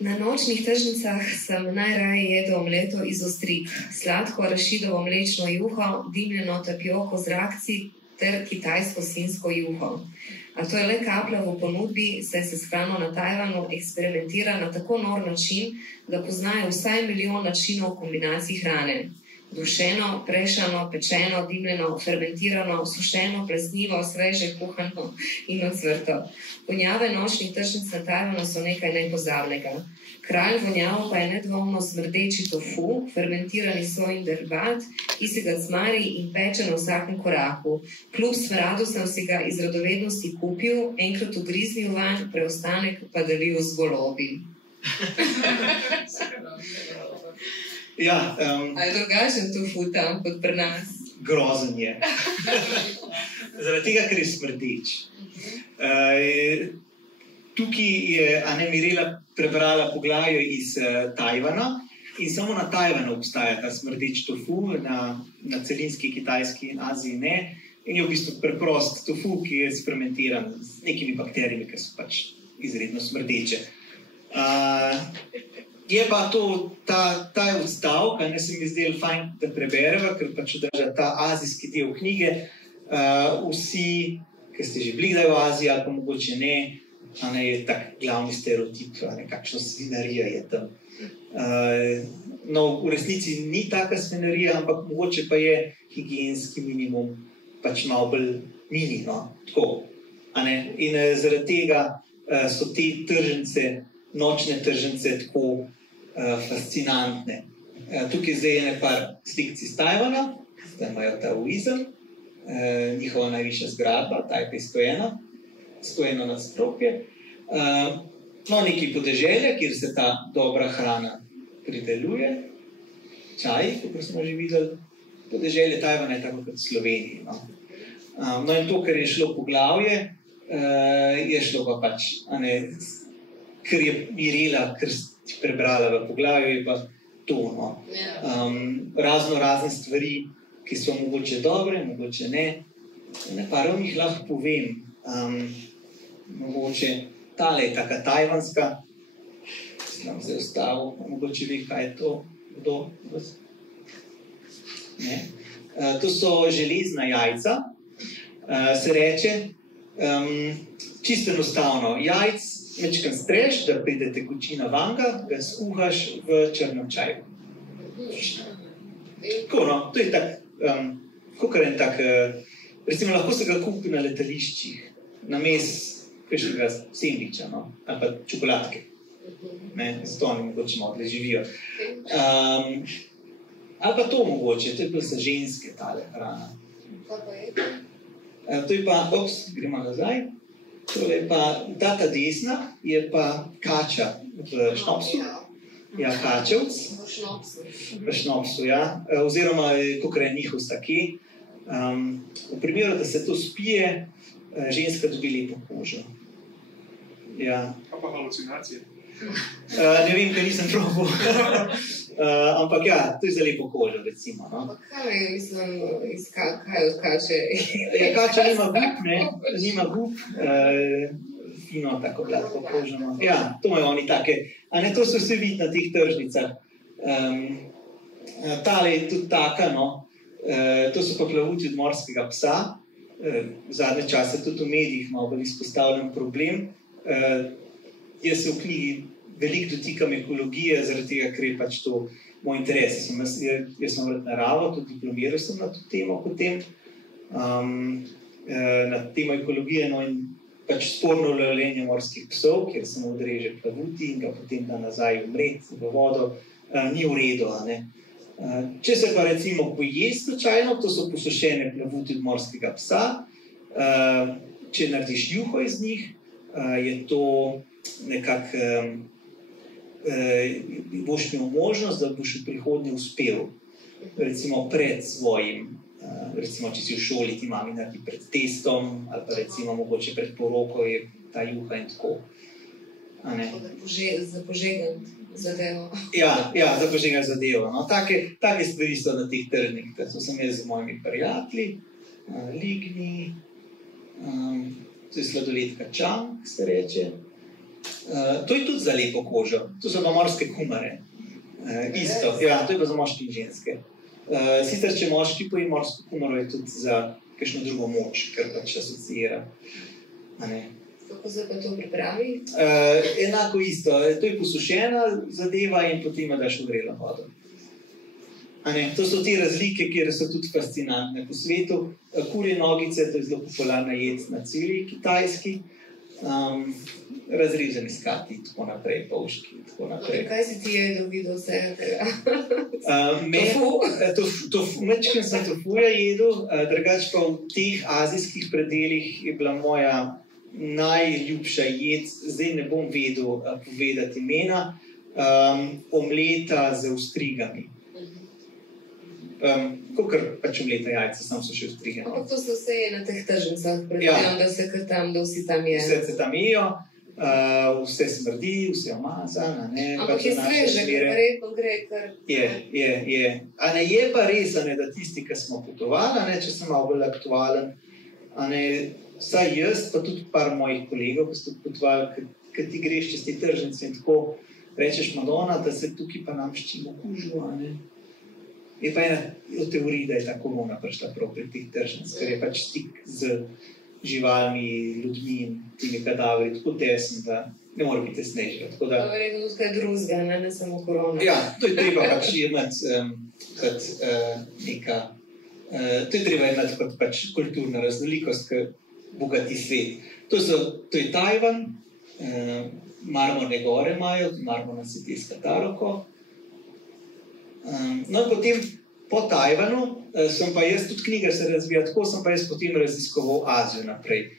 Na nočnih tržnicah sem najraje jedel omleto iz ostrig, sladko arašidovo mlečno juho, dimljeno tapioko z rakci ter kitajsko svinjsko juho. A to je le kaplja v ponudbi, saj se s hrano na Tajvanu eksperimentira na tako nor način, da poznajo vsaj milijon načinov kombinacij hrane. Dušeno, prešano, pečeno, dimljeno, fermentirano, sušeno, plesnivo, sveže, kuhano in ocvrto. Vonjave nočnih tržnic na Tajvanu so nekaj nepozabnega. Kralj vonjav pa je nedvomno smrdeči tofu, fermentirani sojin derivat, ki se ga cmari in peče na vsakem koraku. Kljub smradu sem si ga iz radovednosti kupil, enkrat ugriznil vanj, preostanek pa delil z golobi. Ja, A je drugačen tofu tam kot pri nas? grozen je. Zaradi tega, ker je smrdeč. Tukaj je Mirela prebrala poglavje iz Tajvana in samo na Tajvanu obstaja ta smrdeč tofu, na celinski, kitajski in Aziji ne. In je v bistvu preprost tofu, ki je sfermentiran z nekimi bakterijami, ki so pač izredno smrdeče. Je pa to, ta odstavek, ne se mi zdel fajn, da prebereva, ker pač održa ta azijski del knjige. Vsi, ki ste že bili kdaj v Aziji, ali pa mogoče ne, je tak glavni stereotip, kakšna svinarija je tam. No, v resnici ni taka svinarija, ampak mogoče pa je higienski minimum pač malo bolj mini, no, tako. In zaradi tega so te tržnice, nočne tržnice tako fascinantne. Tukaj zdaj je par slik iz Tajvana, zdaj imajo taoizem, njihova najvišja zgradba, Tajpej 101 nadstropje. No, neki podeželje, kjer se ta dobra hrana prideluje, čaj, kot smo že videli, podeželje Tajvana je tako kot Sloveniji. No, in to, kar je šlo poglavje, je šlo pa pač, ker je Mirela, ker si prebrala v poglavju, je pa to, no. Razne stvari, ki so mogoče dobre, mogoče ne. Par jih lahko povem. Mogoče tale je taka tajvanska, sem nam zdaj ostavil, mogoče ve, kaj je to, kdo? Ne. To so železna jajca, se reče, čisto enostavno, jajc mečkam streš, da pride tekočina vanga, ga skuhaš v črnem čaju. Tako, no, to je tak, kakor en tak, recimo lahko se ga kupi na letališčih, namesto kakšnega sendviča, no, ali pa čokoladke. Zato oni mogoče malo dlje živijo. Ali pa to mogoče, to je pa za ženske tale hrana. To je pa, gremo nazaj, tole je pa, ta desna je pa kača v šnopsu. Ja, kačevc. V šnopsu, ja. Oziroma, kakor je njihov sake. V primeru, da se to spije, ženska dobi lepo kožo. Ja. Pa halucinacije. Ne vem, kaj nisem probal. Ampak ja, to je za lepo kožo, recimo. No. Kaj od kače? Kača nima gub, ne? Nima gub, fino, tako gladko kožano. Ja, to imajo oni take. To so vse videti na teh tržnicah. Tale je tudi taka, no. To so pa plavuti od morskega psa. V zadnje čase tudi v medijih malo bolj izpostavljen problem. Jaz se v knjigi veliko dotikam ekologije, zaradi tega, ker je pač to moj interes. Jaz sem vred naravo, tudi diplomiral sem na to temo potem, na temo ekologije, no in pač sporno lovljenje morskih psov, kjer se mu odreže plavuti in ga potem da nazaj umret v vodo, ni v redu, Če se pa recimo poje slučajno, to so posušene plavuti od morskega psa, če narediš juho iz njih, je to nekako boš imel možnost, da boš v prihodnje uspel, recimo pred svojim, recimo če si v šoli, ti mami naredi pred testom, ali pa recimo mogoče pred poroko je ta juha in tako. Za požegant zadevo. Ja, za požegant zadevo. No, take stvari so na teh tržnih. To sem jaz z mojimi prijatelji, ligni, to je sladoledka čang, se reče. To je tudi za lepo kožo. To so pa morske kumare. Isto, ja, to je pa za moški in ženske. Sicer, če moški poje morsko kumaro, je tudi za kakšno drugo moč, ker pač asociira. Kako se pa to pripravi? Enako isto. To je posušena zadeva in potem daš v vrelo vodo. To so te razlike, kjer so tudi fascinantne po svetu. Kurje nogice, to je zelo popularna jed na celi Kitajski. Razrezani skati, tako naprej, polški, tako naprej. Kaj si ti jedel videl vsega tega? Mečkim sem tofuja jedel, drugače pa v teh azijskih predelih je bila moja najljubša jed, zdaj ne bom vedel povedati imena, omleta z ostrigami. Kakor pač omleta jajca, samo so še ostrigami. Ampak to so vse na teh tržnicah, predvidevam, da se kar tam, da vsi tam je. Vse se tam jejo, vse smrdi, vse omazan. Ampak je sveže, verjetno gre kar... Je. Je pa res, da tisti, ki smo potovali, če sem malo bolj aktualen, vsaj jaz, pa tudi par mojih kolegov, ki so potovali, ker ti greš čez te tržnice in tako rečeš, Madonna, da se tukaj pa nam ščimo kužu, Je pa ena od teorij, da je ta korona prišla prav pri teh tržnic, ker je pač stik z živalmi, ljudmi in temi kadavri tako tesen, da ne more biti tesnejše. To je verjetno tudi kaj drugega, ne samo korona. Ja, to je treba pač imeti kot neka... To je treba imeti kot pač kulturna raznolikost, ki bogati svet. To je Tajvan, marmorne gore imajo, marmorna svetijska Taroko. No in potem po Tajvanu sem pa jaz, tudi knjiga se razvija, tako sem pa jaz potem raziskoval Azijo naprej.